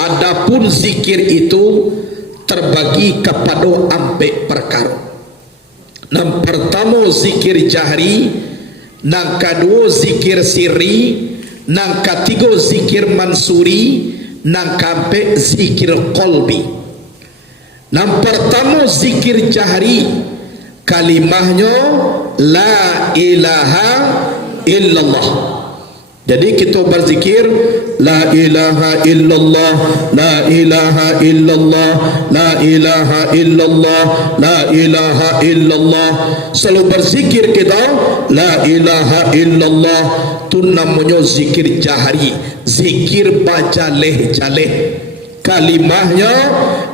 Adapun zikir itu terbagi kepada ampe perkara. Yang pertama zikir jahri, yang kedua zikir sirri, yang ketiga zikir mansuri, yang keempat zikir qalbi. Yang pertama zikir jahri, kalimahnya la ilaha illallah. Jadi kita berzikir la ilaha illallah, la ilaha illallah, la ilaha illallah, la ilaha illallah. Selalu berzikir kita la ilaha illallah, itu namanya zikir jahri, zikir baca leh-jaleh. Kalimahnya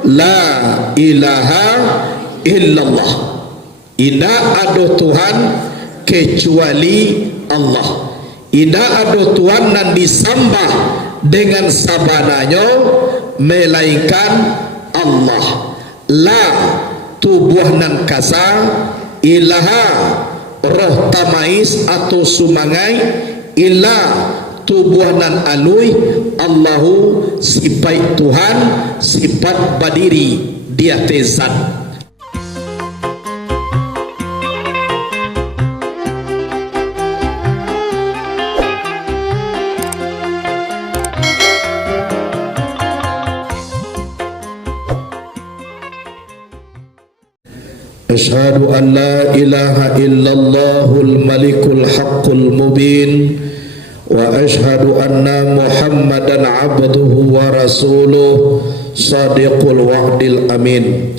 la ilaha illallah. Tidak ada Tuhan kecuali Allah. Tidak ada Tuhan yang disembah dengan sabananya melainkan Allah. La tubuh nan kasa, ilaha roh tamais atau sumangai, ilah tubuh nan alui, Allahu sifat Tuhan, sifat badiri dia tezat. Asyhadu an la ilaha illallahul malikul haqqul mubin wa asyhadu anna Muhammadan abduhu wa rasuluh sadiqul wa'dil amin.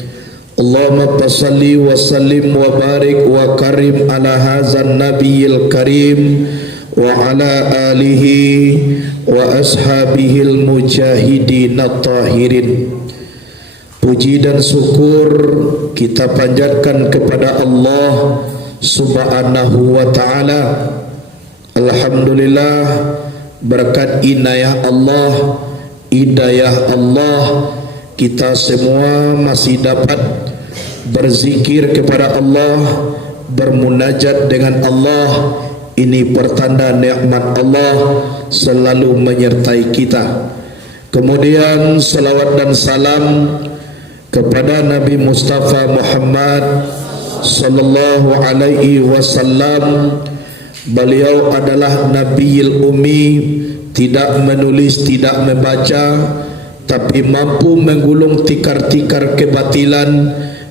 Allahumma salli wa sallim wa barik wa karim ala hadzal nabiyil karim wa ala alihi wa ashabihil mujahidin at-tahirin. Puji dan syukur kita panjatkan kepada Allah Subhanahu wa ta'ala. Alhamdulillah, berkat inayah Allah, hidayah Allah, kita semua masih dapat berzikir kepada Allah, bermunajat dengan Allah. Ini pertanda nikmat Allah selalu menyertai kita. Kemudian salawat dan salam kepada Nabi Mustafa Muhammad sallallahu alaihi wasallam. Beliau adalah Nabiyul Ummi, tidak menulis, tidak membaca, tapi mampu menggulung tikar-tikar kebatilan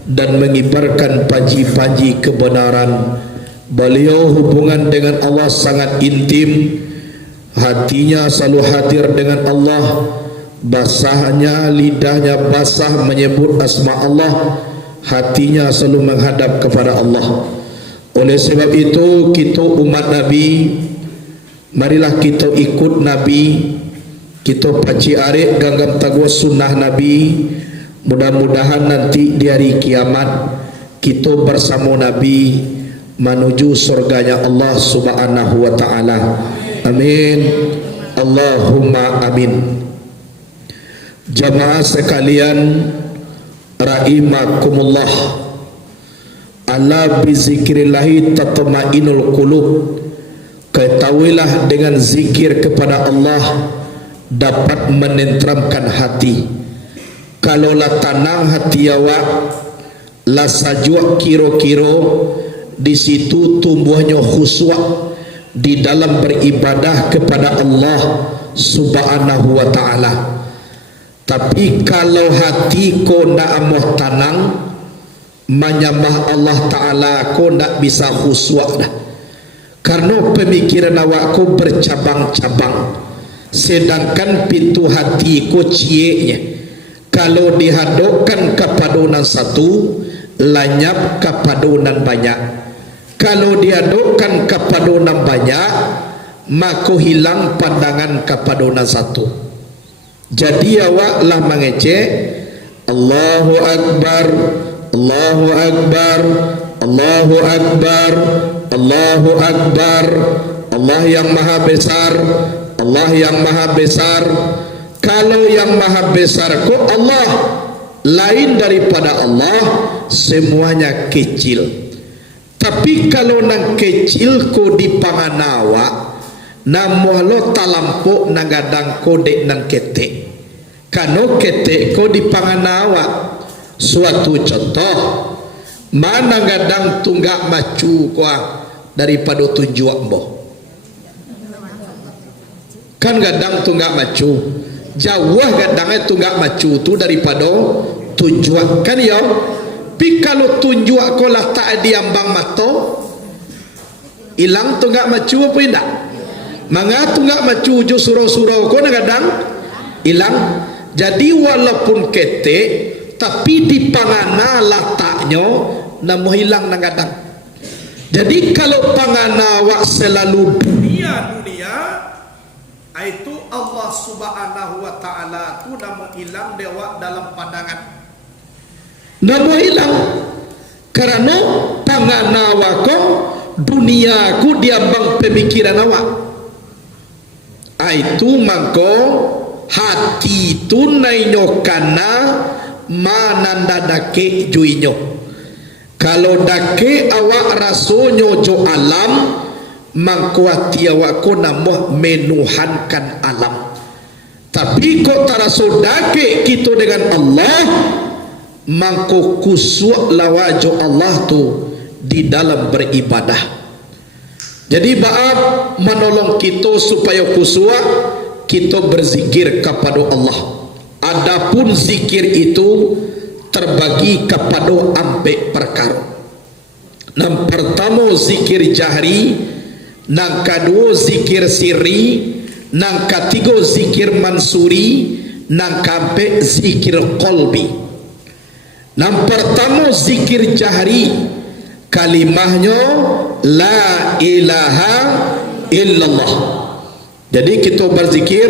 dan mengibarkan panji-panji kebenaran. Beliau hubungan dengan Allah sangat intim, hatinya selalu hadir dengan Allah, basahnya, lidahnya basah menyebut asma Allah, hatinya selalu menghadap kepada Allah. Oleh sebab itu kita umat Nabi, marilah kita ikut Nabi, kita paci arek ganggam tagwa sunnah Nabi. Mudah-mudahan nanti di hari kiamat kita bersama Nabi menuju surganya Allah Subhanahu wa ta'ala. Amin, Allahumma amin. Jamaah sekalian rahimakumullah, ala bizikrillahi tatmainul qulub. Ketahuilah dengan zikir kepada Allah dapat menenteramkan hati. Kalau la tenang hati awak, la sajwa kiro-kiro, di situ tumbuhnya khusyuk di dalam beribadah kepada Allah Subhanahu wa ta'ala. Tapi kalau hati kau nak amoh tenang menyembah Allah Ta'ala, kau nak bisa khusyuk dah. Karena pemikiran awak kau bercabang-cabang, sedangkan pintu hati kau cieknya. Kalau dihadapkan kepada satu, lanyap kepada banyak. Kalau dihadapkan kepada banyak, maka hilang pandangan kepada satu. Jadi awaklah mengecek Allahu Akbar, Allahu Akbar, Allahu Akbar, Allahu Akbar, Allah yang maha besar, Allah yang maha besar. Kalau yang maha besar kok Allah, lain daripada Allah, semuanya kecil. Tapi kalau nang kecil ko dipanganawa, namuhlo talampok nagadang kode nan ketek. kano ketek ko di panganawa. Suatu contoh, mana gadang tunggak macu kuah daripada tunjuak boh. Kan gadang tunggak macu, jauh gadangnya tunggak macu tu daripada tunjuak kan ya. Pi kalau tunjuak ko lah tak diambang mato, hilang tunggak macu apa indah? Manga tunggak macu jo surau-surau ko na gadang hilang. Jadi walaupun ketek tapi di pangana letaknya namo hilang nang gadang. Jadi kalau pangana wak selalu dunia itu Allah Subhanahu wa taala tu namo hilang dewa dalam pandangan. Namo hilang karena pangana wako dunia ku diambang pemikiran awak. Itu mangko hati tunai nyokana mananda dake juinyo. Kalau dake awak rasonyo jo alam, mangkuati awak ko namo menuhankan alam. Tapi kok taraso dake kita dengan Allah, mangko kusuk lawajo Allah tu di dalam beribadah. Jadi baab menolong kita supaya kusuk, kita berzikir kepada Allah. Adapun zikir itu terbagi kepada empat perkara. Yang pertama zikir jahri, yang kedua zikir sirri, yang ketiga zikir mansuri, yang keempat zikir qalbi. Yang pertama zikir jahri, kalimahnya la ilaha illallah. Jadi kita berzikir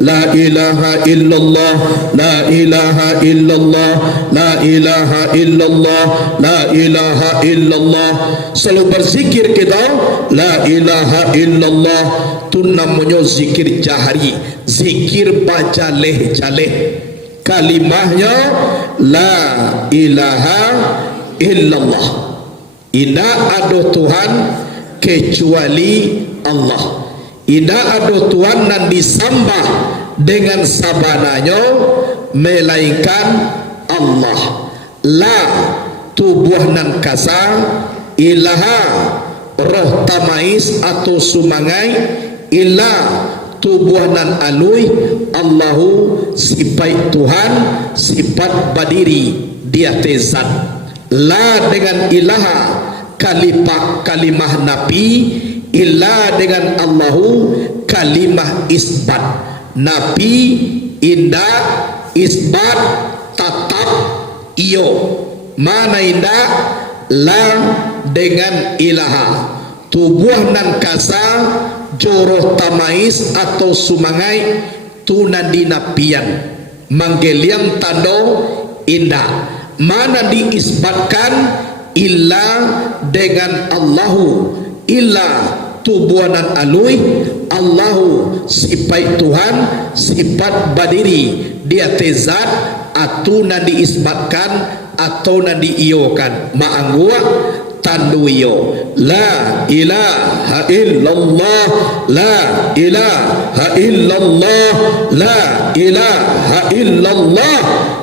la ilaha illallah, la ilaha illallah, la ilaha illallah, la ilaha illallah. Selalu berzikir kita la ilaha illallah, tu namanya zikir jahri, zikir bajaleh-jaleh. Kalimahnya la ilaha illallah. Tidak ada Tuhan kecuali Allah. Tidak ada Tuhan yang disembah dengan sabananya melainkan Allah. La tubuh nan kasa ilaha roh tamais atau sumangai ila tubuh nan alui Allahu sifat Tuhan sifat badiri dia tezat. La dengan ilaha kalimah nabi, illa dengan Allahu kalimah isbat. Nabi indah isbat tatap iyo. Mana indah la dengan ilaha. Tubuh nan kasa joroh tamais atau sumangai tunan dinapian manggeliang tando indah. Mana diisbatkan illa dengan Allahu, illa tubuhanan alui Allahu sifat Tuhan sifat badiri dia tezat atau nan diisbatkan atau nan diiokan maanggua tanduyo la ilaha illallah, la ilaha illallah, la ilaha illallah.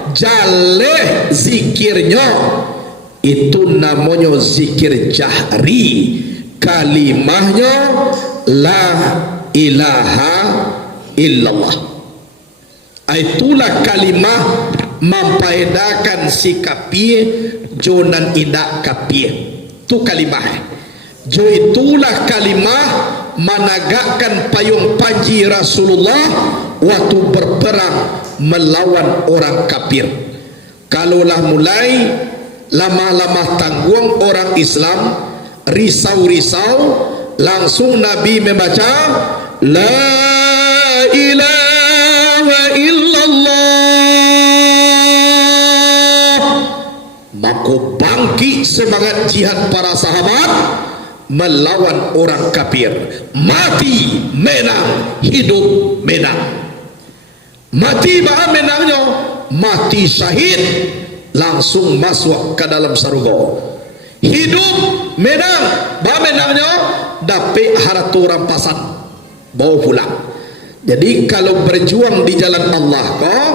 Jaleh zikirnya itu namanya zikir jahri. Kalimahnya la ilaha illallah. Itulah kalimah mempaedakan sikapie jonan idak kapie. Itu kalimah. Jo itulah kalimah menegakkan payung panji Rasulullah waktu berperang melawan orang kafir. Kalaulah mulai lama-lama tanggung orang Islam risau-risau, langsung Nabi membaca la ilaha illallah. Maka bangkit semangat jihad para sahabat melawan orang kafir. Mati menang, hidup menang. Mati bah menangnya, mati syahid langsung masuk ke dalam surga. Hidup menang, bah menangnya dapat harta rampasan bawa pulang. Jadi kalau berjuang di jalan Allah kau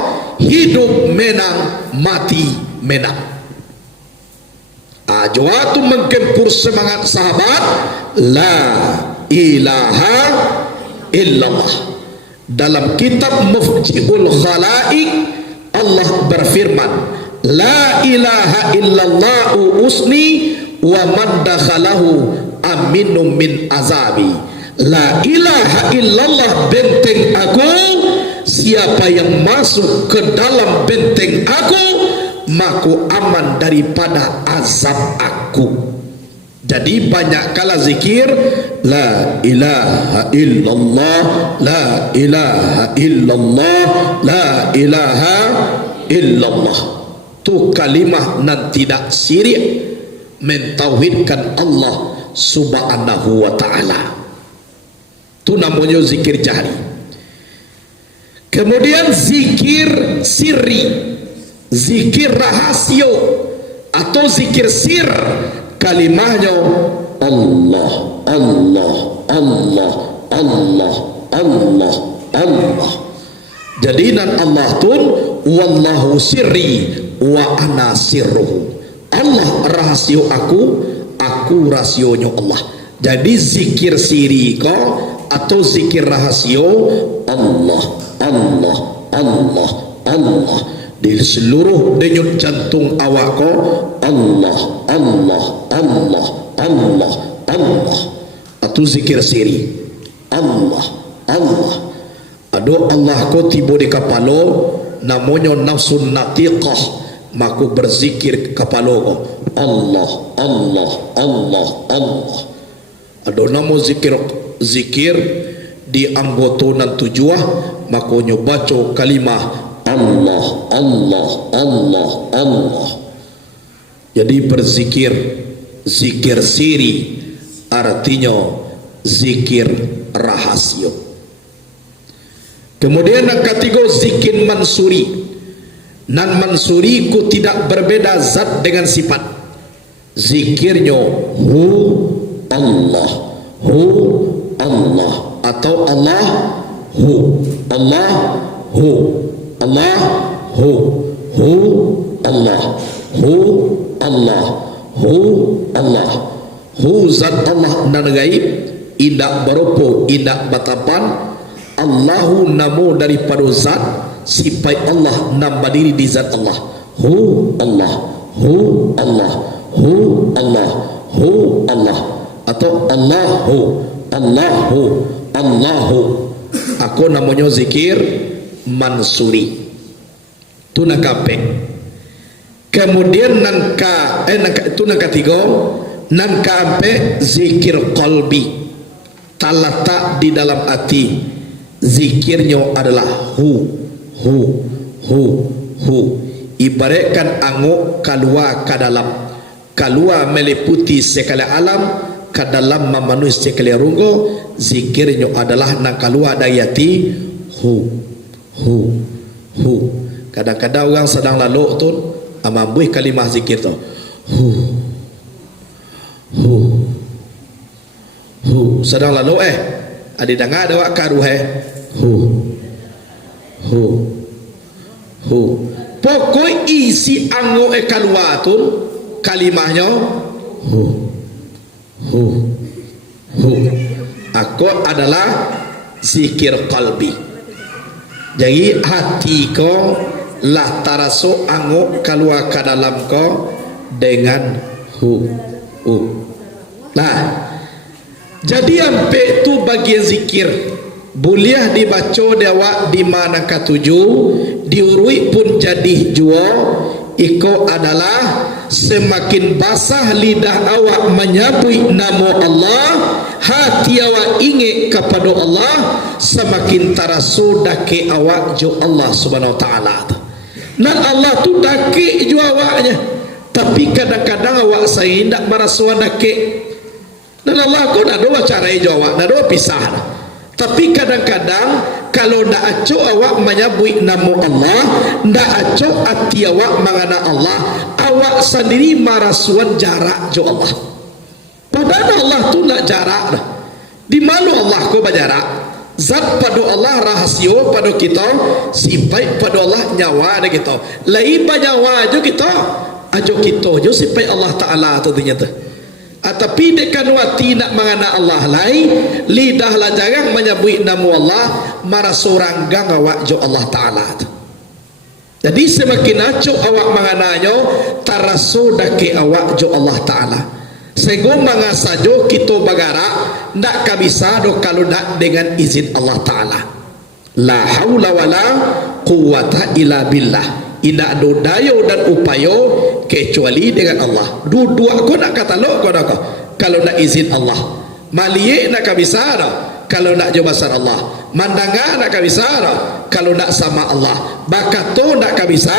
hidup menang, mati menang. Jawatu menggempur semangat sahabat, la ilaha illallah. Dalam kitab Mufjihul Khalaik Allah berfirman, la ilaha illallah usni wa man dakhalahu aminum min azabi. La ilaha illallah benteng aku, siapa yang masuk ke dalam benteng aku maka aman daripada azab aku. Jadi banyak kala zikir la ilaha illallah, la ilaha illallah, la ilaha illallah. Tu kalimah nan tidak syirik, mentauhidkan Allah subhanahu wa ta'ala. Itu namanya zikir jahri. Kemudian zikir sirri, zikir rahasio atau zikir sir, kalimahnya Allah, Allah, Allah, Allah, Allah, Allah. Jadi nan Allah tun wallahu sirri wa ana sirruhu. Allah rahasio aku rahasionya Allah. Jadi zikir siri ko atau zikir rahasio Allah, Allah, Allah, Allah. Di seluruh denyut jantung awak ko Allah, Allah, Allah, Allah, Allah. Atau zikir siri Allah, Allah. Aduh Allah ko tiba di kapalo namanya nafsun natiqah, maka berzikir kapalo ko Allah, Allah, Allah, Allah. Aduh namo zikir di anggotonan tujuah, maka nyobaco kalimah Allah, Allah, Allah, Allah. Jadi berzikir, zikir siri artinya zikir rahasio. Kemudian yang ketiga zikir mansuri. Nan mansuri ku tidak berbeda zat dengan sifat. Zikirnya hu Allah, hu Allah, atau Allah hu, Allah hu, Allah hu, hu Allah, hu Allah, hu Allah, hu zat Allah nan gaib, indak berupa, indak batapan. Allahu namo daripada zat, sifat Allah nam berdiri di zat Allah. Hu Allah, hu Allah, hu Allah, hu Allah, atau Allahu, Allahu, Allahu. Aku namanya zikir mansuri. Tu nak kape. Kemudian itu nak ketiga, nan kape zikir qalbi. Terletak di dalam hati. Zikirnya adalah hu, hu, hu, hu. Ibaratkan anguk keluar ke dalam, keluar meliputi sekali alam, ke dalam memenuhi sekali runggo. Zikirnya adalah nak keluar dari hati hu, hu, hu. Kadang-kadang orang sedang lalu tu amambuih kalimah zikir tu hu, hu, hu. Sedang lalu ada dengar ada wak karuh hu, hu, hu. Pokok isi anggo keluar tu kalimahnya hu, hu, hu. Aku adalah zikir qalbi. Jadi hati ko lah taraso anggo keluar ke dalam ko dengan hu, hu. Nah, jadi ampe tu bagian zikir boleh dibaca dewa di mana ketujuh, diurui pun jadi jua. Iko adalah semakin basah lidah awak menyebut nama Allah, hati awak ingat kepada Allah, semakin tarasu dake awak jo Allah subhanahu wa ta'ala. Dan Allah tu dake jo awaknya, tapi kadang-kadang awak saya tidak merasa dake. Dan Allah ko nak dua cara jawab, nak dua pisah. Tapi kadang-kadang kalau nak acok awak menyebut nama Allah, nak acok hati awak mengana Allah, awak sendiri merasuan jarak jo Allah. Padahal Allah tu nak jarak dah. Di mana Allah ko berjarak? Zat pada Allah rahasio pada kita, simpai pada Allah nyawa ada kita. Lain nyawa aja kita, ajo kita aja simpai Allah Taala tu ternyata. Tapi dekan wati nak mengana Allah lain, lidah lah jangan menyebut nama Allah, marah seorang gang awak jo Allah Taala tu. Jadi semakin acuk awak mengananya, taraso dake awak jo Allah Taala. Sehingga mengasajo kita bagara ndak kabisa do kalau nak dengan izin Allah Taala. La haula wala quwata illa billah. Indak do dayo dan upayo kecuali dengan Allah. Dua ko nak kata lo ko nak kalau nak izin Allah. Maliye nak kabisa kalau nak jabasar Allah. Mandanga nak kabisa kalau nak sama Allah. Bakato nak kabisa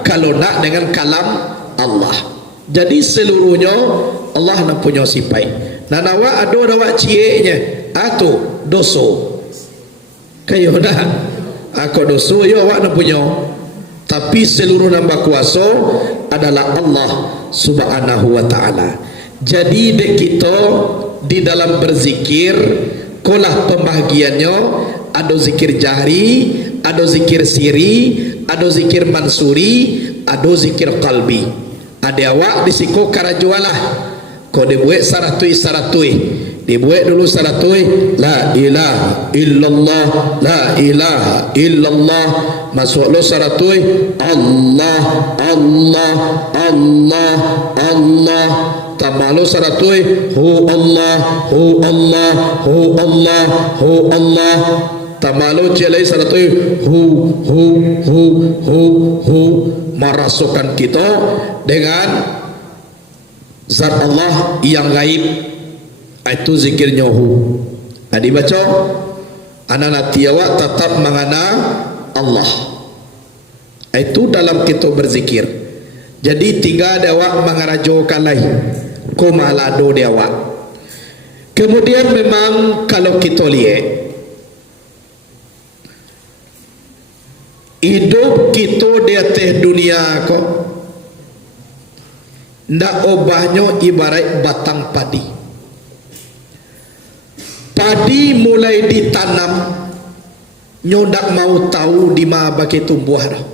kalau nak dengan kalam Allah. Jadi seluruhnya Allah nak punya sifat. Nanawa ada awak cieknya atau doso. Kayo dah. Aku doso yo awak nak punya. Tapi seluruh nama kuasa adalah Allah Subhanahu wa taala. Jadi dek kita di dalam berzikir kolah pembahagiannya ada zikir jahri, ada zikir siri, ada zikir mansuri, ada zikir qalbi. Ada awak disiko karajualah. Kau dibuat saratui. Dibuat dulu saratui. La ilaha illallah, la ilaha illallah. Masuk lo saratui. Allah, Allah, Allah, Allah. Tambah lo saratui. Hu Allah, hu Allah, hu Allah, hu Allah. Tamalo jelai saratui hu merasukan kita dengan zat Allah yang gaib, itu zikirnya hu. Dibaca anak tiawa tetap mengana Allah, itu dalam kita berzikir. Jadi tinggal dewa mengarajokan lain ko malado dewa. Kemudian memang kalau kita lihat hidup kita di atas dunia kok ndak obahnya ibarat batang padi. Padi mulai ditanam nyodak mau tahu di mana bagi tumbuh dah.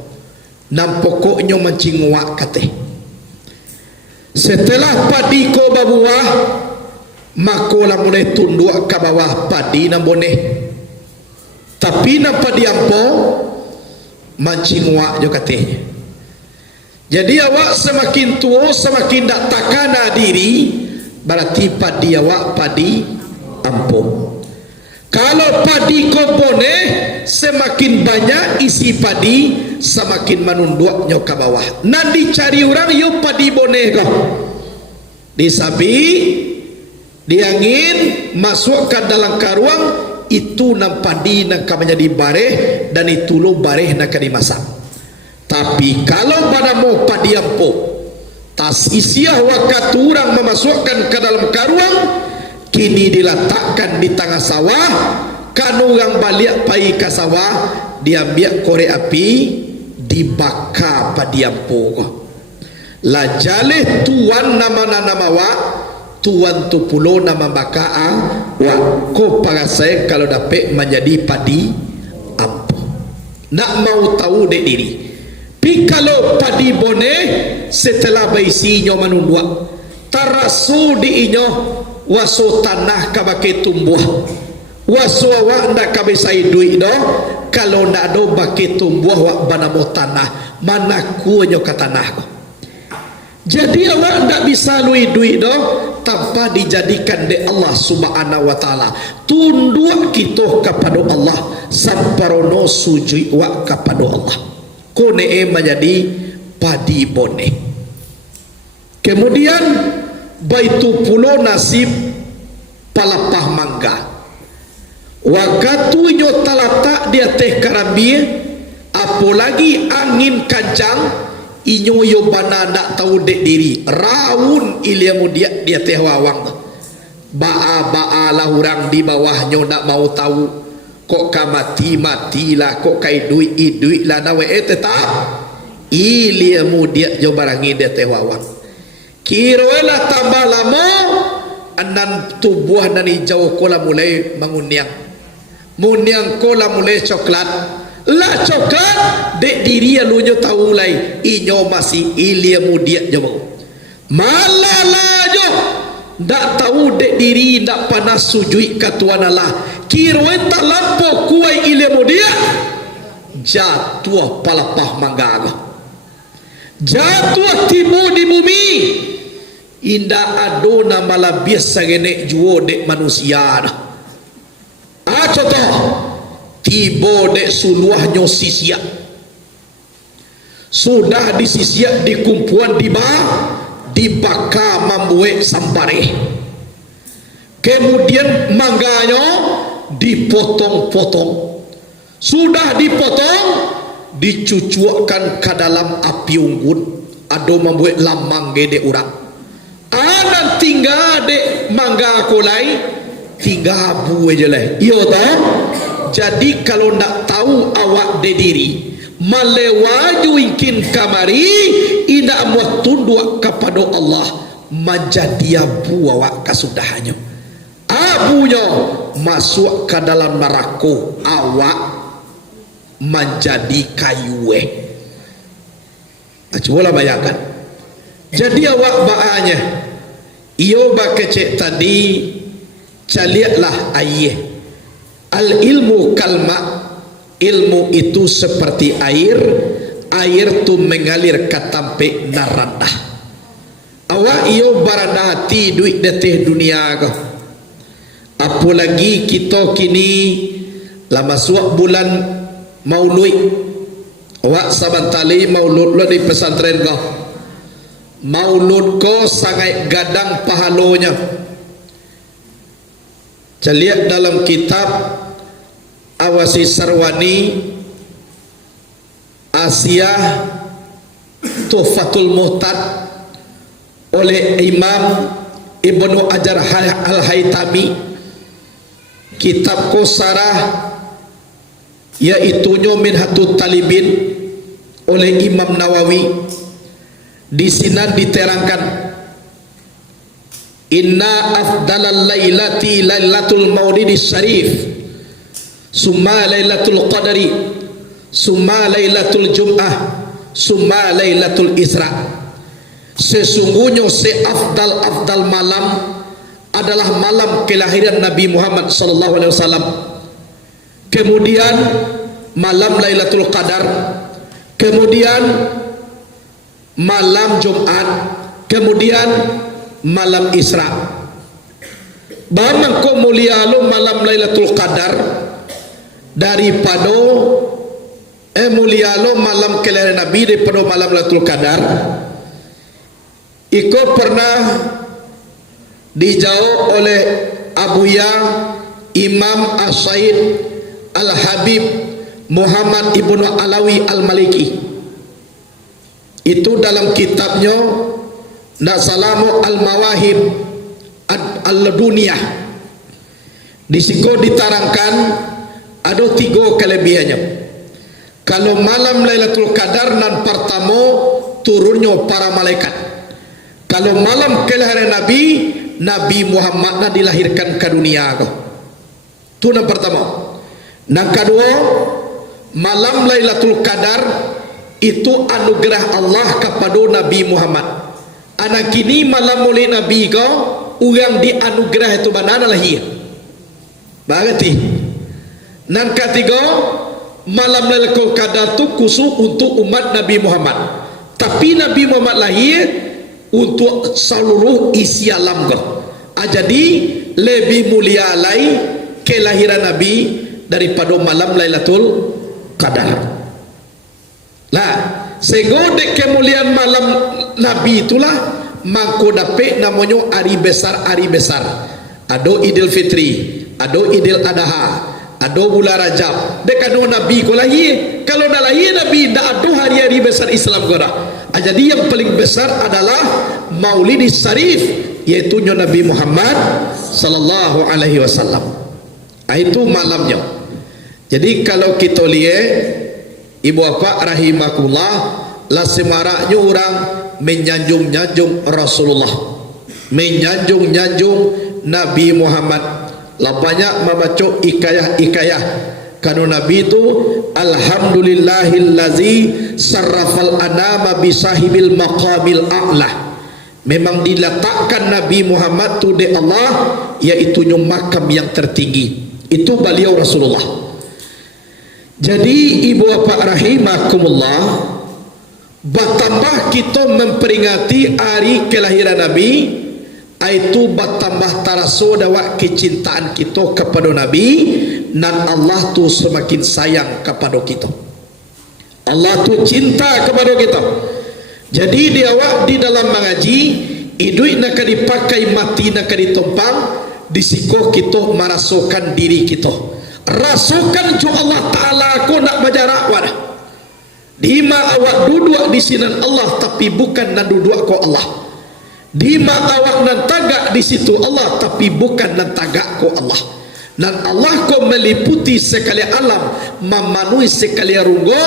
Nam pokoknya mencingwak kate. Setelah padi ko berbuah, makola mulai tunduk ke bawah padi nam boneh. Tapi nam padi ampo mancing wak jo katanya. Jadi awak semakin tua semakin tak takana diri, berarti padi awak padi ampuh. Kalau padi kompone semakin banyak isi padi, semakin menunduknya ke bawah. Nanti cari orang yuk padi boneh kau disabi diangin masuk ke dalam karuang, itu nam padi nak menjadi bareh, dan itu lo bareh nak dimasak. Tapi kalau pada mau padi ampuh, tas isiah wakat orang memasukkan ke dalam karuang, kini diletakkan di tengah sawah. Kan orang balik pai ke sawah, diambil korek api, dibakar padi ampuh. La jaleh tuan nama-nama wak, tuan tu pulau nama bakaa wak ko parasai kalau dapat menjadi padi ampuh. Nak mau tahu dek diri. Pi kalau padi boneh setelah baisinya menunduk, tarasu di inyo waso tanah kabake tumbuh. Waso awak ndak kabisai duit do, kalau ndak do bake tumbuh wak banamo tanah, mana kuonyo ke tanah ko. Jadi awak tidak bisa lui duit dah tanpa dijadikan oleh Allah Subhanahu wa taala. Tunduk kita kepada Allah, samparono sujud wa kepada Allah. Kone menjadi padi boneh. Kemudian baitu pulau nasib palapah mangga. Waktu nyo talatak di atas karambir, apalagi angin kencang, inyo yo bana nak tahu dek diri raun ilmu dia teh wawang baa lah orang di bawahnya nak mau tahu kok matilah kok kai duit lah nawe tetap ilmu dia jo barangi dia teh wawang kiroela tambah lama anan tubuh dan hijau kola mulai menguniang Muniang kola mulai coklat. La coklat dek diri alunya tahu lai inyo masih ilia mudia jauh. Malala jo ndak tahu dek diri ndak panas sujui katuan Allah. Kiroi tak lampu kuai ilia mudia jatuh palapah manggaga. Jatuh timu di bumi. Indah adona malah biasa genek juo dek manusia. Contoh tibo dek suluahnya sisia. Sudah disisia di kumpuan dibaka mambuek sampare. Kemudian mangganya dipotong-potong. Sudah dipotong, dicucuakan ke dalam api unggun. Ado membuat lamang gede urang. Anak tinggal dek mangga kolai, tinggal abu aja lah. Iya tak? Jadi kalau nak tahu awak de diri, malewaju ingin kamari, indah muat tunduk kepada Allah, menjadi abu awak kesudahannya. Abunya masuk ke dalam neraka, awak menjadi kayu. Cobalah bayangkan. Jadi awak baanya, iyo bakecek tadi, caliatlah ayah. Al ilmu kalma, ilmu itu seperti air, air tu mengalir ke tampe narandah. Awak iyo baranda hati duit deteh dunia kau. Apalagi kita kini lama suak bulan maulud. Awak sabantali maulud lo di pesantren kau. Maulud kau sangat gadang pahalonya. Lihat dalam kitab Awasi Sarwani Asia Tuhfatul Muhtad oleh Imam Ibnu Hajar Al-Haytami, kitab Qusarah yaitunya Minhatut Talibin oleh Imam Nawawi. Di sini diterangkan inna afdalal lailati lailatul maulidis syarif, summa lailatul qadari, summa lailatul jum'ah, summa lailatul isra. Sesungguhnya seafdal malam adalah malam kelahiran Nabi Muhammad sallallahu alaihi wasallam. Kemudian malam Lailatul Qadar, kemudian malam Jumat, kemudian malam Isra. Bagaimana kau mulia lo malam Lailatul Qadar daripada mulia lo malam kelahiran Nabi daripada malam Lailatul Qadar. Ikut pernah dijawab oleh Abuya Imam As-Said Al-Habib Muhammad Ibnu Alawi Al-Maliki. Itu dalam kitabnya Nasalamu Al-Mawahib Al-Duniyah. Di situ diterangkan ada 3 kelebihannya. Kalau malam Lailatul Qadar nan pertama turunnya para malaikat. Kalau malam kelahiran Nabi Muhammad nak dilahirkan ke dunia. Itu yang pertama. Yang kedua, malam Lailatul Qadar itu anugerah Allah kepada Nabi Muhammad. Anak kini malam mulai Nabi kau orang dianugerah itu mana lahir. Berarti. Yang ketiga, malam Lailatul Qadar itu khusus untuk umat Nabi Muhammad. Tapi Nabi Muhammad lahir untuk seluruh isi alam kau. Jadi lebih mulia lagi kelahiran Nabi daripada malam Lailatul Qadar. Lah, sehingga dek kemuliaan malam Nabi itulah mangko dapat namanya hari besar. Ada Idul Fitri, ada Idul Adha, ada bulan Rajab. Dek ada Nabi ko lahir. Kalau dah lahir Nabi dah ada hari-hari besar Islam ko dah. Jadi yang paling besar adalah Maulidis Syarif, yaitu Nabi Muhammad sallallahu alaihi wasallam. Itu malamnya. Jadi kalau kita lihat ibu bapa rahimakumullah, lah semaraknya orang menyanjung-nyanjung Rasulullah, menyanjung-nyanjung Nabi Muhammad banyak membaca ikayah kanu Nabi itu alhamdulillahillazi sarrafal anama bisahibil maqamil a'la. Memang diletakkan Nabi Muhammad tu di Allah, yaitu makam yang tertinggi. Itu beliau Rasulullah. Jadi ibu bapa rahimakumullah, bertambah kita memperingati hari kelahiran Nabi, itu bertambah taraso dawa kecintaan kita kepada Nabi, dan Allah tu semakin sayang kepada kita. Allah tu cinta kepada kita. Jadi dia awak di dalam mengaji, hidup nak dipakai, mati nak ditumpang, disiko kita merasakan diri kita. Rasakan jo Allah Ta'ala aku nak berjarak wadah. Dima awak duduk di sini Allah, tapi bukan nak duduk ko Allah. Dima awak nan tagak di situ Allah, tapi bukan nan tagak ko Allah. Dan Allah ko meliputi sekali alam, memenuhi sekali runggo,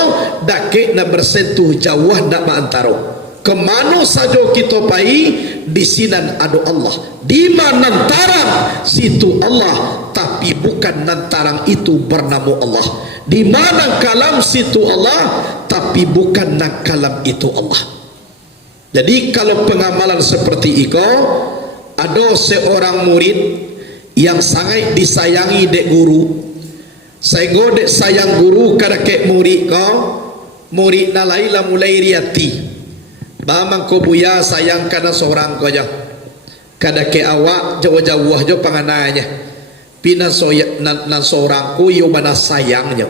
dakik nak bersentuh jauh nak berantara. Kemana saja kita pai, di sini ada Allah. Di mana nantarang situ Allah, tapi bukan nantarang itu bernama Allah. Di mana kalam situ Allah, tapi bukan nak kalam itu Allah. Jadi kalau pengamalan seperti itu, ada seorang murid yang sangat disayangi dek guru. Sehingga dek sayang guru kada kek murid ko, murid nalailah mulai riati. Bamang ko buya sayang kana seorang ko aja. Kada ke awak jauh-jauh jo pangananya. Pina soya nan seorang ko yo mana sayangnya.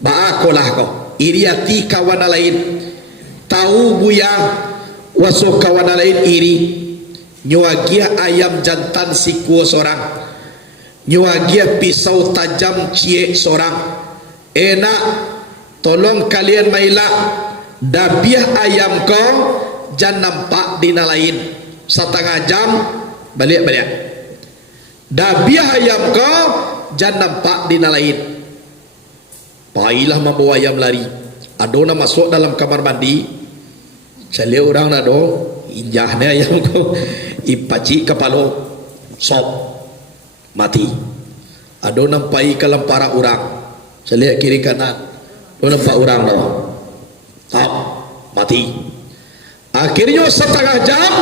Ba akolah ko. Iriati kawan lain. Tahu buya waso kawan lain iri. Nyuagia ayam jantan siku seorang. Nyuagia pisau tajam cie seorang. Enak tolong kalian maila dabiah ayam ko jangan nampak di nalain setengah jam balik dabiah ayam ko jangan nampak di nalain. Pailah membawa ayam lari, adona masuk dalam kamar mandi, cale orang nado injahnya ayam ko ipaci kepala sop mati. Adona nampai kalam para orang, cale kiri kanan, adona nampak orang do tak mati. Akhirnya setengah jam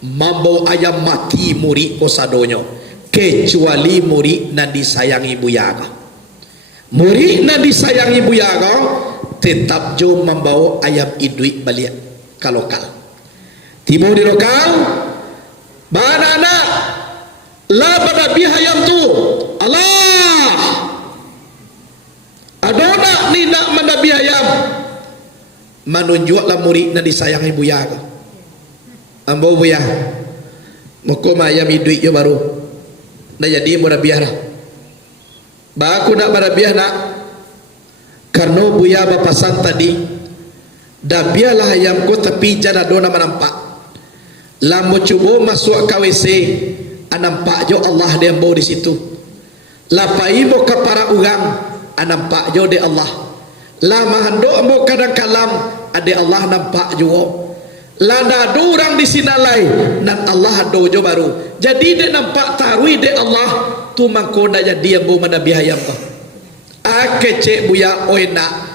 membawa ayam mati murid kosadonyo, kecuali murid nan disayangi buyaga. Murid nan disayangi buyaga tetap jo membawa ayam idui balik ke lokal. Tiba di lokal, banana la pada ayam tu Allah adona ni nak mendabi ayam menunjuklah murid na disayangi buya ko. Ambo buya moko mayam idui yo baru na jadi mo nabiah na. Ba aku nak marabiah nak karena buya bapasan tadi dabialah ayam ko tapi jana dona menampak. Lambo cubo masuk KWC anampak jo Allah dia ambo di situ. Lapai mo ka para urang anampak jo de Allah. Lama handok mo kadang kalam ada Allah nampak juga. Lada ada orang di sinalai dan Allah ada jo baru. Jadi dia nampak tarui de Allah tu mangko dah jadi yang bo manabi hayam ko. Akece buya oina.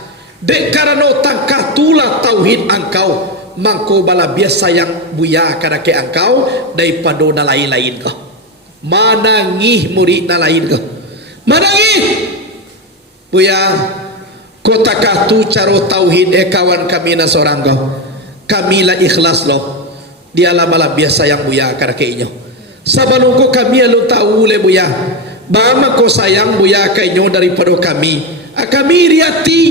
Dek karena tangkah tulah tauhid angkau mangko bala biasa yang buya kada ke angkau daripada na lain-lain ko. Manangih murid na lain ko. Manangih buya kota tu caro tauhid kawan kami na seorang kau kami lah ikhlas loh dia lah malah biasa yang buya karakenya sabalung ko kami lu tahu le buya bama ko sayang buya kainyo daripada kami riati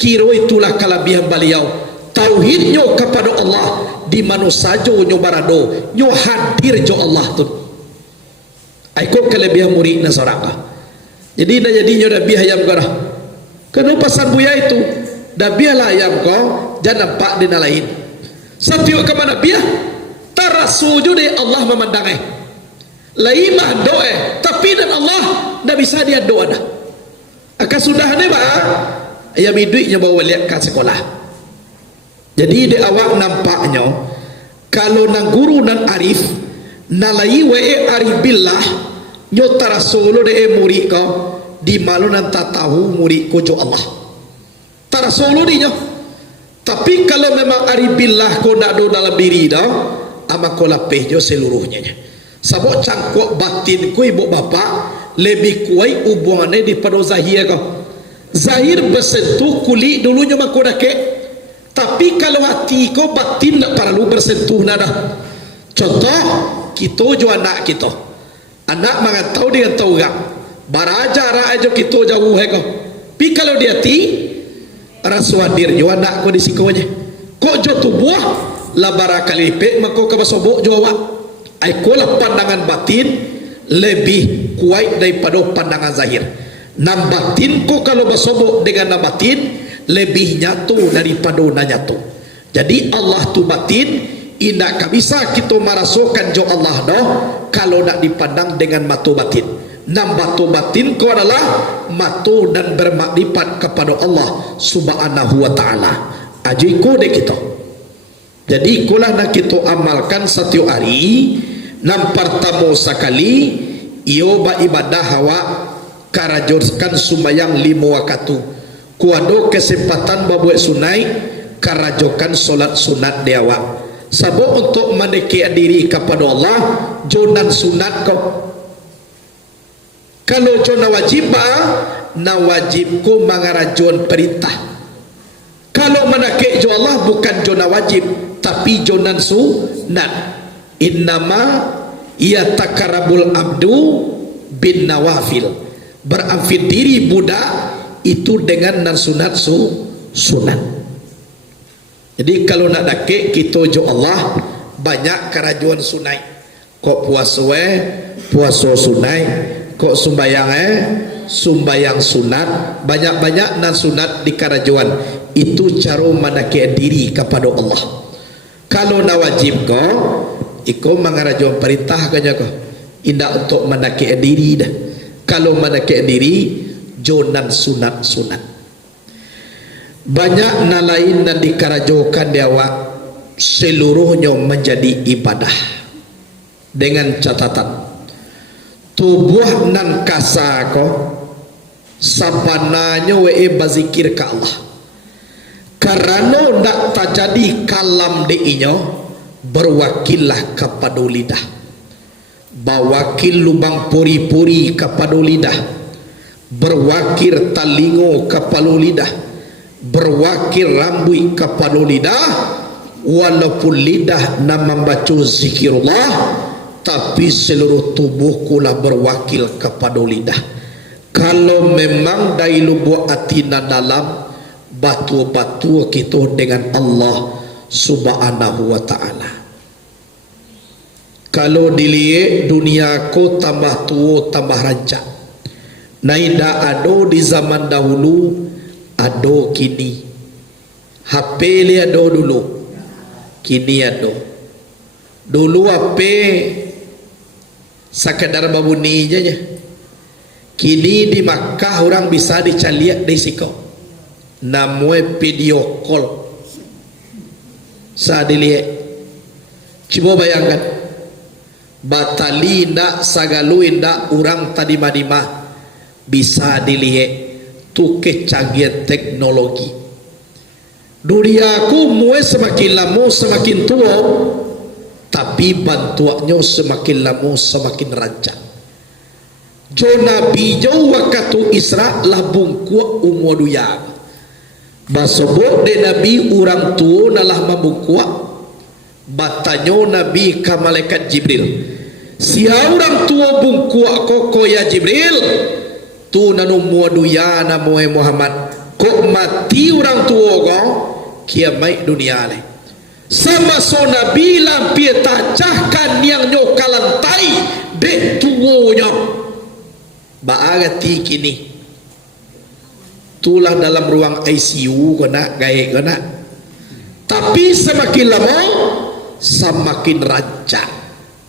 kiro itulah kalabihan beliau tauhidnya kepada Allah di mana saja nyo barado nyo hadir jo Allah tu aiko kelebihan murid na seorang kau jadi dah jadi nyo dah bihayam garah. Kenapa pasan buya itu dah biarlah ayam kau jangan nampak di lain setiap ke mana biar tarasuju de Allah memandangnya laimah doa tapi dan Allah dah bisa dia doa dah akan sudah ni bah ayam duitnya bawa lihat ke sekolah. Jadi di awak nampaknya kalau nang guru dan arif nalai wae arif billah nyo tarasolo de murid ko di malu nan tahu murid ko jo Allah tarasolo di nyo. Tapi kalau memang aribillah ko nak do dalam diri dah ama ko lapeh jo seluruhnya. Sabok cangkok batin ko ibu bapa lebih kuat hubungannya daripada zahir ko. Zahir bersentuh kulit dulunya mako dake. Tapi kalau hati ko batin tak perlu bersentuh nada. Contoh kita jo anak kita. Anak mengataau dengan tahu gak. Baraja raja kita jauh he ko. Pi kalau dia ti rasuadir jo anak ko di sikonya. Kok jo tubuh la barakali pe mako ka basobok jo awak. Ai ko lah pandangan batin lebih kuat daripada pandangan zahir. Nam batin ko kalau basobok dengan nam batin lebih nyatu daripada nyatu. Jadi Allah tu batin indak bisa kita merasakan jo Allah dah kalau nak dipandang dengan mata batin. Nam mata batin ko adalah mata dan bermakrifat kepada Allah Subhanahu wa taala. Aji ko de kita. Jadi kulah nak kita amalkan setiap hari nam pertama sekali iyo ba ibadah hawa karajoskan sumbayang 5 waktu. Kuado kesempatan babuat sunai karajokan solat sunat dia awak. Sabuk untuk mendekati diri kepada Allah jonan sunat kau. Kalau jona wajib na wajib ko mangarajon perintah. Kalau menakik jo Allah bukan jona wajib tapi jonan sunat. Innama yatakarabul abdu bin nawafil. Beramfit diri budak itu dengan nan sunat sunat. Jadi kalau nak dakik kita jo Allah banyak kerajuan sunai. Kok puasa sunai, kok sumbayang sunat, banyak-banyak nan sunat di kerajuan. Itu cara menakik diri kepada Allah. Kalau nak wajib ko iko mangarajuan perintah kanya ko. Indak untuk menakik diri dah. Kalau menakik diri jonan sunat. Banyak na lain dan dikarajokan dia awak seluruhnya menjadi ibadah dengan catatan tubuh nan kasa ko sabananya we bazikir ka Allah karena ndak terjadi kalam deinyo berwakillah kepada lidah bawakil lubang puri-puri kepada lidah berwakil talingo kepada lidah berwakil rambut kepada lidah walaupun lidah nak membaca zikirullah tapi seluruh tubuh kula berwakil kepada lidah. Kalau memang dari lubuk hati na dalam batu-batu kita dengan Allah Subhanahu wa taala. Kalau dilihat dunia ko tambah tua tambah rancak. Naida ado di zaman dahulu ado kini. HP li ado dulu. Kini ado. Dulu HP sekadar babuni aja. Kini di Makkah orang bisa dicaliak di siko. Namanya video call. Saya dilihat. Coba bayangkan. Batali ndak sagalu ndak orang tadi madima bisa dilihat tu kecanggihan teknologi. Dunia aku mulai semakin lama semakin tua, tapi bantuannya semakin lama semakin rancang. Jo Nabi jo waktu Isra lah bungkuak umur duya. Basobok de Nabi orang tua nalah membungkuak. Batanyo Nabi ke malaikat Jibril. Si orang tua bungkuak koko ya Jibril. Tu nanu muaduya na Muhammad. Kok mati orang tua ko kiamai dunia le. Sama so Nabi lampir tacahkan yang nyokalantai de tuwonya. Baagati kini. Tulah dalam ruang ICU kena gaek kena. Tapi semakin lama semakin rancak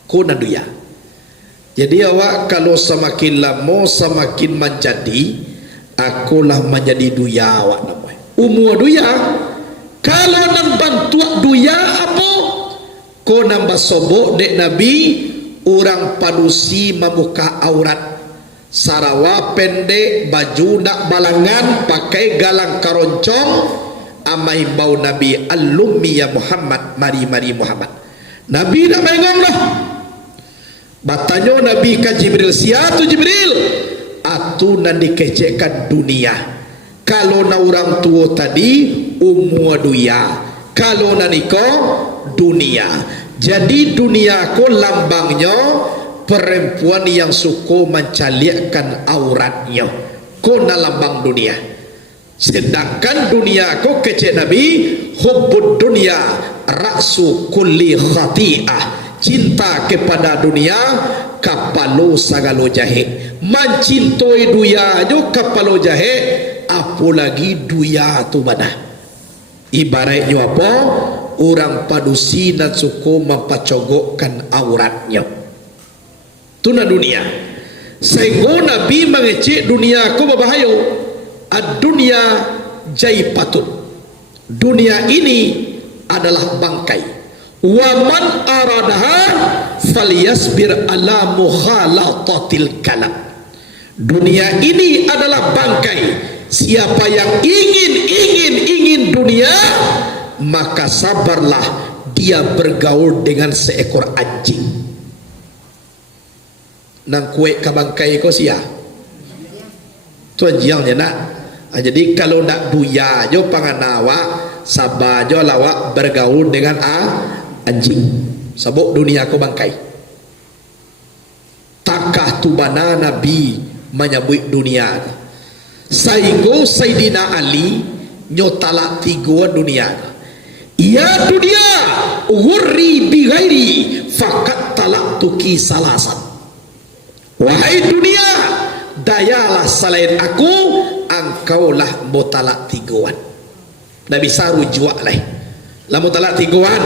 kona duya. Jadi awak kalau semakin lama semakin menjadi akulah menjadi duya awak namanya. Umur duya kalau nang bantu duya apa ko nambah sobok dek Nabi orang padusi membuka aurat, sarawa pendek, baju nak balangan, pakai galang karoncong, amai bau Nabi alummi ya Muhammad, mari Muhammad. Nabi nak mengong lah. Batanyo Nabi ka Jibril, siatu Jibril, atu nan dikecekkan dunia. Kalau na orang tua tadi umur duya, kalau na niko dunia. Jadi dunia ko lambangnya perempuan yang suka mencaliakkan auratnya, ko na lambang dunia. Sedangkan dunia ko kecek Nabi, hubbud dunia raksu kulli khati'ah. Cinta kepada dunia kapalo sagalo jahe. Mencintoi dunia jo kapalo jahe, apalagi dunia tu mana. Ibaratnya apa? Orang padusi dan suku mempacogokkan auratnya. Tu na dunia. Sehingga Nabi mengecek dunia ko berbahaya. Ad-dunia jaipatun. Dunia ini adalah bangkai. Wa man aradaha falyasbir ala mukhalatatil kalam. Dunia ini adalah bangkai. Siapa yang ingin dunia, maka sabarlah dia bergaul dengan seekor anjing. Nang kue ka bangkai ko sia. Tu anjingnya nak. Jadi kalau nak buya jo panganawa, sabar jo lawak bergaul dengan anjing. Sabuk dunia ko bangkai. Takah tu bana Nabi menyebut dunia. Saigo Sayyidina Ali nyotala tiga dunia. Ya dunia, ghurri bi ghairi fakat talaktuki salasan. Wahai dunia, dayalah selain aku, engkaulah mutalak tigaan. Nabi saru juak lai. Lah mutalak tigaan.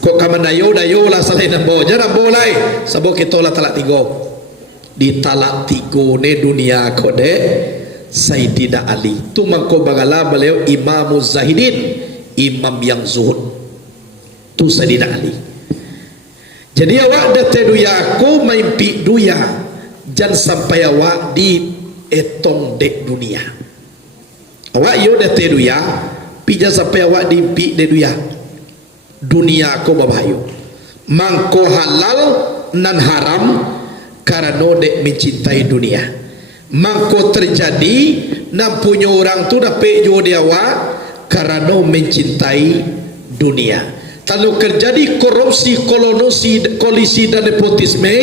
Kok kaman dayo lah selain nambo. Jangan boleh. Sebab kita lah talak tiga. Di talak tiga ne dunia kode Sayyidina Ali. Tu mangko bangala beliau Imamuz Zahidin, imam yang zuhud. Tu Sayyidina Ali. Jadi awak date duya ko mimpi duya. Jangan sampai awak di etong dek dunia. Awak yo date duya, pija sampai awak di mimpi de duya. Dunia ko babayo. Mangko halal nan haram karena dek mencintai dunia. Mangko terjadi nam punya orang tu dapat jo dia awak karena mencintai dunia. Kalau terjadi korupsi, kolisi dan nepotisme,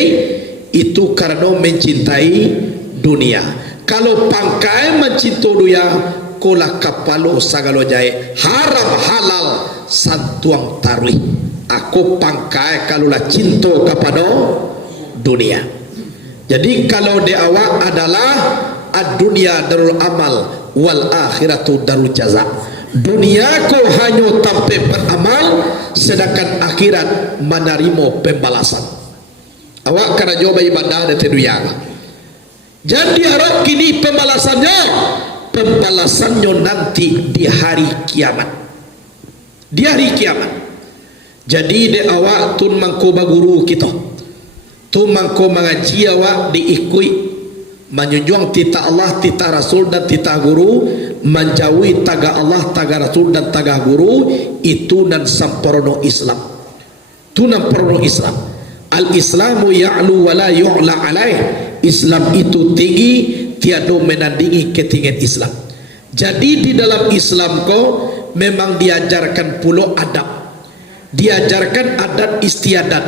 itu karena mencintai dunia. Kalau pangkai mencintai dunia, kola kapalo sagalo jai haram halal santuang tarwi. Aku pangkai kalau lah cinta kepada dunia. Jadi kalau di awak adalah ad-dunia darul amal wal akhiratu darul jaza. Dunia ko hanya tampe beramal, sedangkan akhirat menerima pembalasan. Awak kena jawab ibadah dari dunia. Jadi harap kini pembalasannya nanti di hari kiamat. Di hari kiamat. Jadi de awak tun mangko baguru kita. Tu mangko mengaji awak diikui menjunjung titah Allah, titah Rasul dan titah guru, menjauhi taga Allah, taga Rasul dan taga guru, itu dan sampurno Islam. Tu nampurno Islam. Al-Islamu ya'lu wa la yu'la alaih. Islam itu tinggi, tiada menandingi ketinggian Islam. Jadi di dalam Islam ko memang diajarkan puluh adab. Diajarkan adat istiadat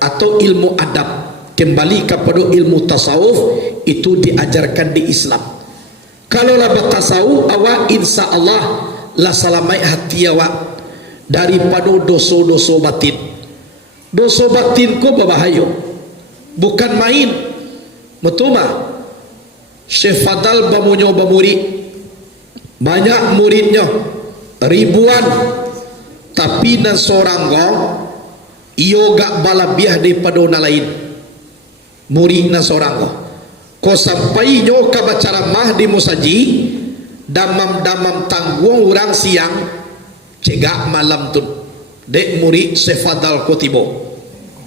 atau ilmu adab. Kembali kepada ilmu tasawuf, itu diajarkan di Islam. Kalau lah bertasawuf awak insya Allah lah salamai hati awak daripada dosa-dosa batin. Dosa batin ko berbahaya, bukan main. Betul mah? Syekh Fadal bamunyo bamurid, banyak muridnya ribuan, tapi nan seorang go iyo gak balabiah daripada orang lain. Murid nan seorang go ko sampai nyo ka baca mah di musaji damam-damam tanggung orang siang cegak malam tu dek murid Syekh Fadal ko tibo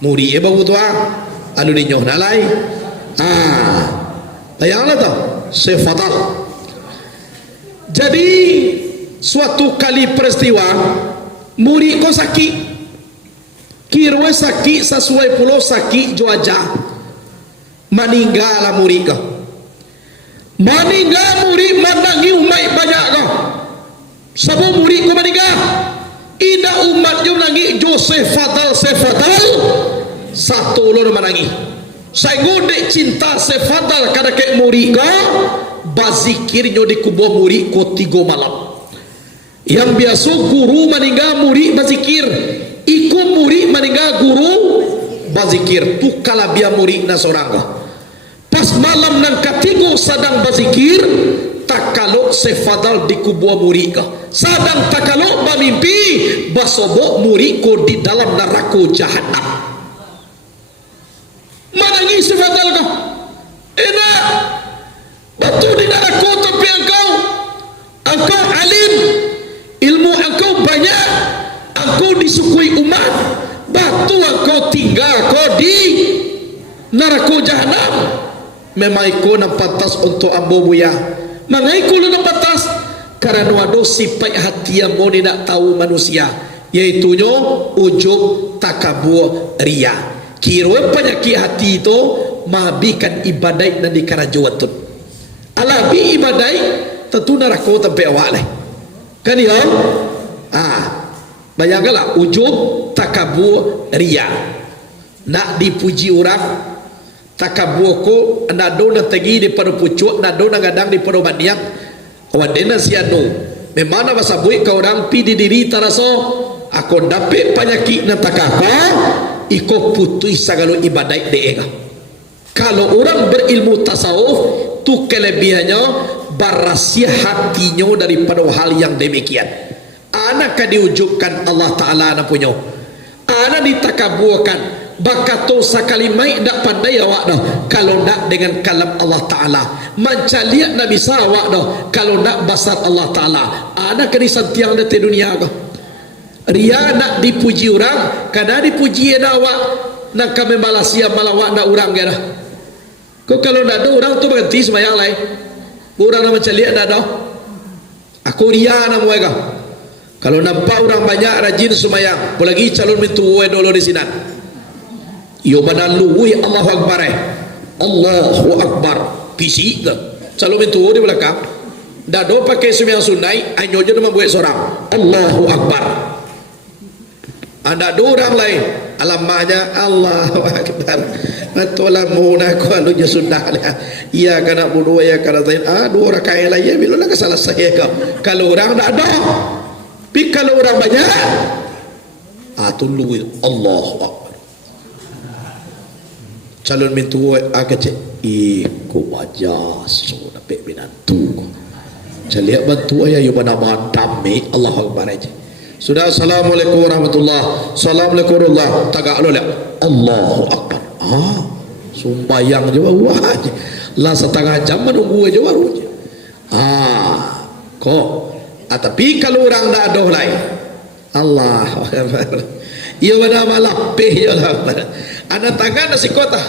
murid bawa tua anu dinyoh nalai. Bayanglah tu sefadal. Jadi suatu kali peristiwa murid ko sakit, kirwe sakit sesuai pulau sakit juaja, meninggal murid ko. Meninggal murid menangi umat banyak ko. Sebab murid ko meninggal, ida umat yo menangi Joseph Fadal satu lor menangi. Saya ngode cinta sefadal kada ke murid ko, bazikir nyo di kubur murid ko 3 malam. Yang biasa guru meninggal murid bazikir, iku murid meninggal guru bazikir. Tu kala biar murid na seorang ko. Pas malam nang katigo sadang bazikir, takalok sefadal di kubur murid ko. Sadang takalok mamimpi basobok murid ko di dalam neraka jahanam. Manangi sefadal ko. Enak. Batu di neraka tapi engkau alim, ilmu engkau banyak, engkau disukui umat, batu engkau tinggal kau di neraka jahanam. Memang ikut nak pantas untuk ambo buya. Mangai kulo nak pantas karena wado sifat hati yang mau tidak tahu manusia, yaitu nyo ujub, takabur, ria. Kira penyakit hati itu mahabikan ibadat dan dikarajuatun. Alabi ibadat tentu neraka sampai awak lah. Kan ya? Bayangkanlah ujub, takabur, ria. Nak dipuji orang, takabur ko nak do nak tegi di pada pucuk, nak do nak gadang di pada banyak. Wadena siano. Memang bahasa buik ke orang pi di diri taraso, aku dapat penyakit nak takaka, iko putui sagalo ibadat deega. Kalau orang berilmu tasawuf, tu kelebihannya barasia hatinya daripada hal yang demikian. Anak diujubkan Allah Ta'ala anak punya, anak ditakaburkan. Bakato sakali mai dak pandai awak dah kalau nak dengan kalam Allah Ta'ala, mencaliak nak bisa awak dah kalau nak basar Allah Ta'ala. Anak kini santiang di dunia kau. Ria nak dipuji orang, kadang dipuji ada awak nak kami malasia malawak nak orang kena. Kau kalau nak ada orang tu berhenti semayang lain. Orang nak mencaliak nak ada. Aku ria nak mereka. Kalau nampak orang banyak rajin semayang, apalagi calon mentua dulu di sini. Yo manalu Allahu Akbar. Allahu Akbar. Fisik ke? Calon mentua di belakang. Dah do pakai sembahyang sunai, hanya je nama buat seorang. Allahu Akbar. Ada dua orang lain, alamanya Allahu Akbar. Natola muna ko anu je sunnah lah. Iya kana budu ya kana zain. Dua orang kaya lain bila nak salah saya kau. Kalau orang tak ada. Tapi kalau orang banyak, tulu Allahu Akbar. Calon mentua agak cek iku wajah so dapat binantu. Celiak bantu ayah yo mana mandami Allahu Akbar aja. Sudah, assalamualaikum warahmatullah. Assalamualaikum warahmatullah. Tagak lo lah. Allahu Akbar. Sumbayang je baru aja. Lah setengah jam menunggu aja baru aja. Kok. Tapi kalau orang dah ada lain. Allahu Akbar. Ia mana malapih ya lah. Ada tangan nasi kota.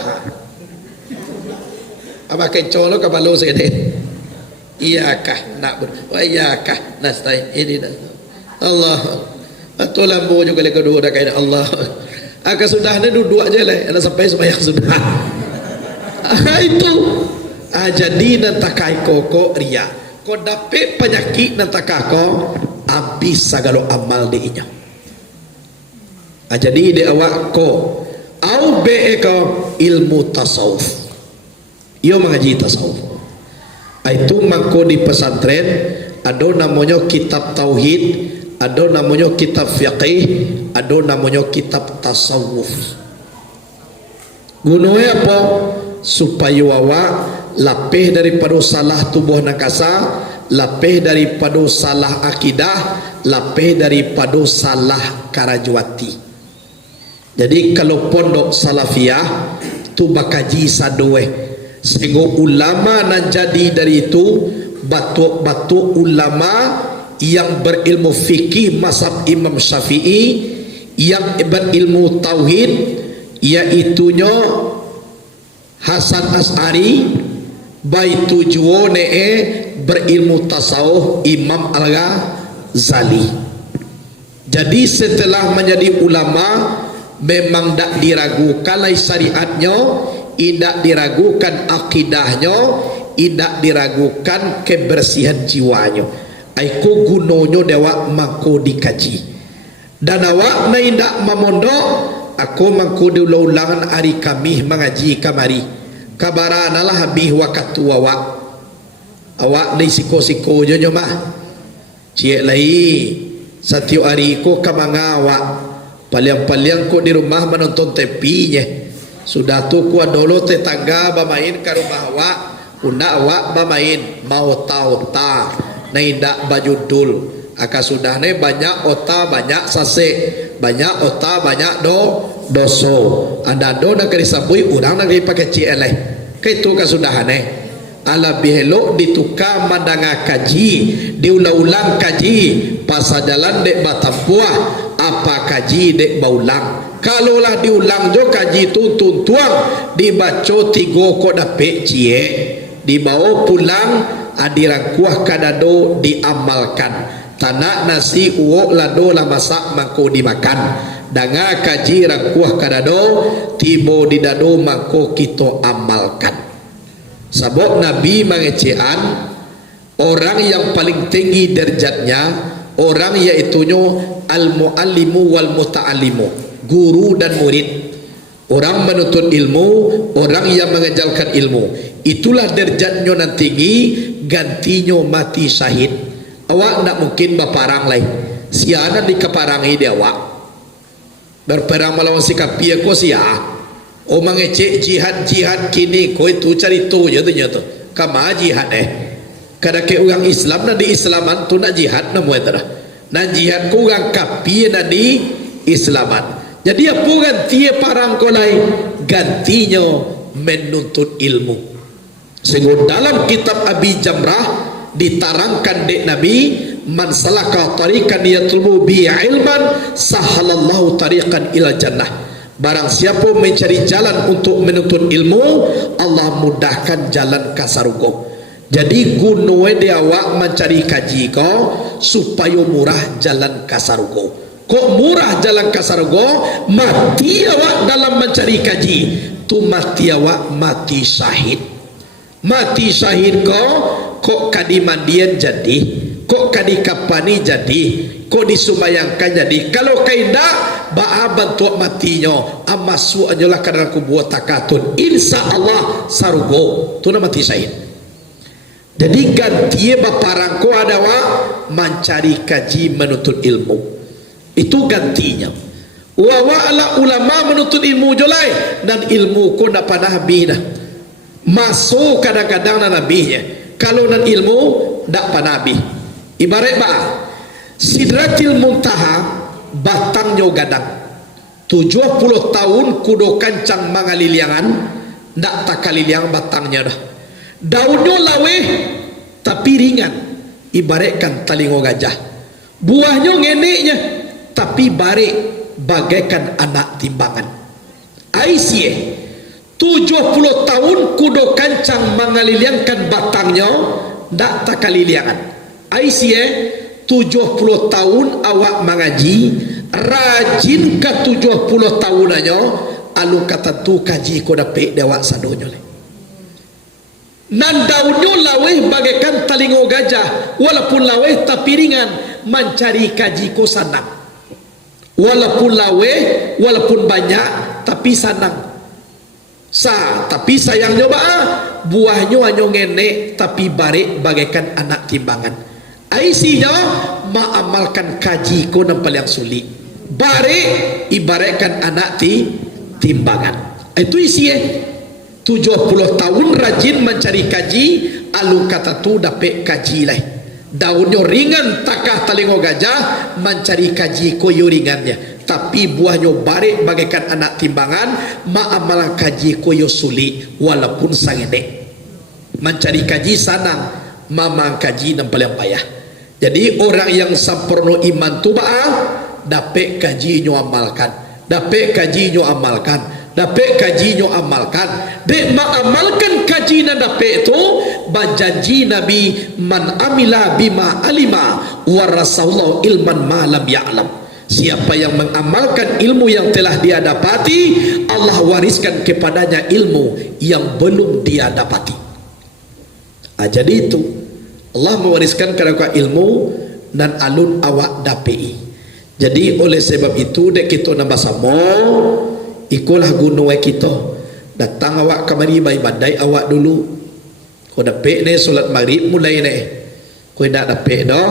Apa kencol lo kepala saya deh. Iyakah nak ber. Iyakah nastai ini dah. Allah. Atau lampu juga lagi kedua dah kaya Allah. Agak sudah ni duduk aja lah. Ada sampai sembahyang sudah. Itu. Jadi nanti kai koko ria. Kau dapat penyakit nanti kako habis segala amal diinya. Jadi di awak ko au be ko ilmu tasawuf. Ia mengaji tasawuf. Itu mangko di pesantren ada namanya kitab tauhid, ada namanya kitab fiqih, ada namanya kitab tasawuf. Gunanya apa? Supaya awak lapih daripada salah tubuh nakasa, lapih daripada salah akidah, lapih daripada salah karajuati. Jadi kalau pondok salafiyah tu bakaji sadue, sehingga ulama nan jadi dari itu batu-batu ulama yang berilmu fikih mazhab Imam Syafi'i, yang berilmu tauhid, iaitunya Hasan As'ari bai tujuo berilmu tasawuf Imam Al-Ghazali. Jadi setelah menjadi ulama memang tak diragukan lai syariatnya, tidak diragukan akidahnya, tidak diragukan kebersihan jiwanya. Aiku gunonyo dewa mangko dikaji. Dan awak na indak mamondok, aku mangko diulang-ulangan hari kami mengaji kamari. Kabarana lah habis waktu awak ni siko-siko je mah. Cik lai setiap hari ko kamanga awak paliang-paliang ko di rumah menonton tepinya. Sudah tu ku dulu tetangga bermain ke rumah awak, unda awak bermain mau tahu ta na indak baju dul. Aka sudah ne banyak ota banyak sase, banyak ota banyak doso. Anda do nak disabui urang nak dipakai CLE. Kaitu kasudahane. Ala bihelo ditukar mandanga kaji, diulang-ulang kaji, pasal jalan dek batampuah, apa kaji dek baulang. Kalaulah diulang jo kaji tuntun tuang, dibaca tigo ko dapet cie, dibawa pulang adirangkuah kadado diamalkan. Tanak nasi uok lado la masak mangko dimakan. Danga kaji rangkuah kadado tibo di dado mangko kita amalkan. Sabok Nabi mengecean orang yang paling tinggi derajatnya, orang yaitunya al-muallimu wal muta'allimu, guru dan murid. Orang menuntut ilmu, orang yang mengajarkan ilmu. Itulah derajatnya nan tinggi, gantinya mati syahid. Awak nak mungkin berperang lain. Siana dikeparangi dia awak. Berperang melawan si kapia ko sia. O mangecek jihad kini ko itu cari tu je tu nyato. Kama jihad Kada ke orang Islam na di Islaman tu nak jihad na muetara. Na jihad ko orang kapia na di Islaman. Jadi apa ganti parang ko lain? Gantinya menuntut ilmu. Sehingga dalam kitab Abi Jamrah diterangkan dek Nabi, man salaka tariqan yatlubu bi ilman sahalallahu tariqan ila jannah. Barang siapa mencari jalan untuk menuntut ilmu, Allah mudahkan jalan ke surga. Jadi gunoi dia awak mencari kaji ko supaya murah jalan ke surga. Kok murah jalan ke surga? Mati awak dalam mencari kaji, tu mati awak mati syahid. Mati syahid kok kadimandian jadi, kok kadikapani jadi, kok disumayangkan jadi. Kalau kaida ba'a bantu matinya amasu ajalah kadang aku buat takatun, insya Allah sarugo tu nama mati syahid. Jadi ganti baparangko adawa mencari kaji menuntut ilmu, itu gantinya. Wa wa'ala ulama menuntut ilmu jolai, dan ilmu ko nak panah bina masuk kadang-kadang na nabinya. Kalau nan ilmu dak panabi. Ibarat ba Sidratil Muntaha batangnya gadang 70 tahun kudo kancang mangaliliangan dak takaliliang batangnya dah. Daunnya laweh tapi ringan, ibaratkan talingo gajah. Buahnya ngeneknya tapi barik bagaikan anak timbangan. Aisyah 70 tahun kudo kancang mengaliliangkan batangnya dak takaliliangan. Aisyah 70 tahun awak mengaji rajin ke 70 tahunannya alu kata tu kaji ko dapet dewak sadonya le. Nan daunnya laweh bagaikan talingo gajah, walaupun laweh tapi ringan, mencari kaji ko sanang. Walaupun laweh, walaupun banyak tapi sanang. Tapi sayangnya buahnya hanya ngenek tapi barik bagaikan anak timbangan. Aisyah mengamalkan kaji ko nampak yang sulit. Barik ibaratkan anak timbangan. Itu isinya 70 tahun rajin mencari kaji, alu kata tu dapat kaji lah. Daunnya ringan takah talingo gajah, mencari kaji ko yo ringannya. Tapi buahnya barik bagaikan anak timbangan, ma'amalan kaji ko yo sulit walaupun sangedek. Mencari kaji sanang, mamang kaji nampak yang payah. Jadi orang yang sempurna iman tu dapat kaji nyo amalkan, dapat kaji nyo amalkan. Dapat kaji nyo amalkan. Dek amalkan kaji na dapat itu bajanji Nabi man amila bima alima warasallahu ilman ma lam ya'lam. Siapa yang mengamalkan ilmu yang telah dia dapati, Allah wariskan kepadanya ilmu yang belum dia dapati. Jadi itu Allah mewariskan kepada ilmu dan alun awak dapi. Jadi oleh sebab itu dek kita nambah sama ikulah gunung kita. Datang awak kemari bayi badai awak dulu. Kau dapat ni solat maghrib mulai ni. Kau tidak dapat dah.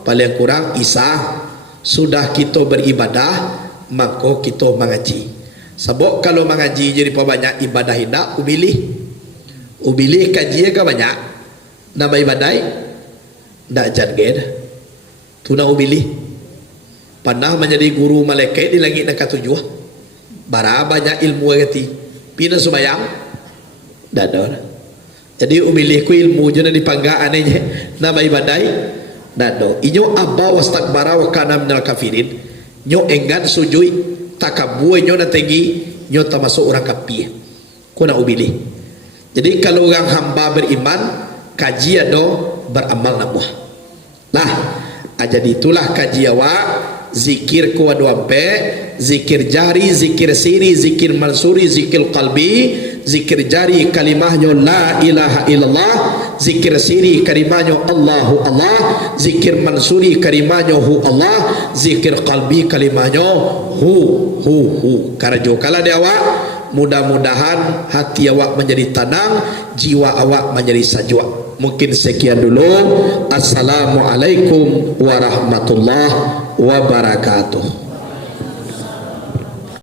Paling kurang isya sudah kita beribadah, maka kita mengaji. Sebab kalau mengaji jadi banyak ibadah hendak ubilih kaji ke banyak. Nama ibadai tak jarged. Tu nak ubilih. Pernah menjadi guru malaikat di langit nak tujuh. Bara banyak ilmu kati pina subayang dador. Jadi umilih ku ilmu jana dipanggaan aja nama ibadai dado inyo abba wastakbara wa kana minal kafirin. Nyo enggan sujui takabue nyo na tegi nyo termasuk orang kafir. Ku nak umilih. Jadi kalau orang hamba beriman kaji ado beramal nabuh lah. Jadi itulah kaji awak zikir ku adu ampe, zikir jari, zikir siri, zikir mansuri, zikir qalbi. Zikir jari kalimahnya la ilaha illallah, zikir siri kalimahnya Allahu Allah, zikir mansuri kalimahnya hu Allah, zikir qalbi kalimahnya hu. Karajo kala dia awak, mudah-mudahan hati awak menjadi tenang, jiwa awak menjadi sajwa. Mungkin sekian dulu. Assalamualaikum warahmatullahi wabarakatuh.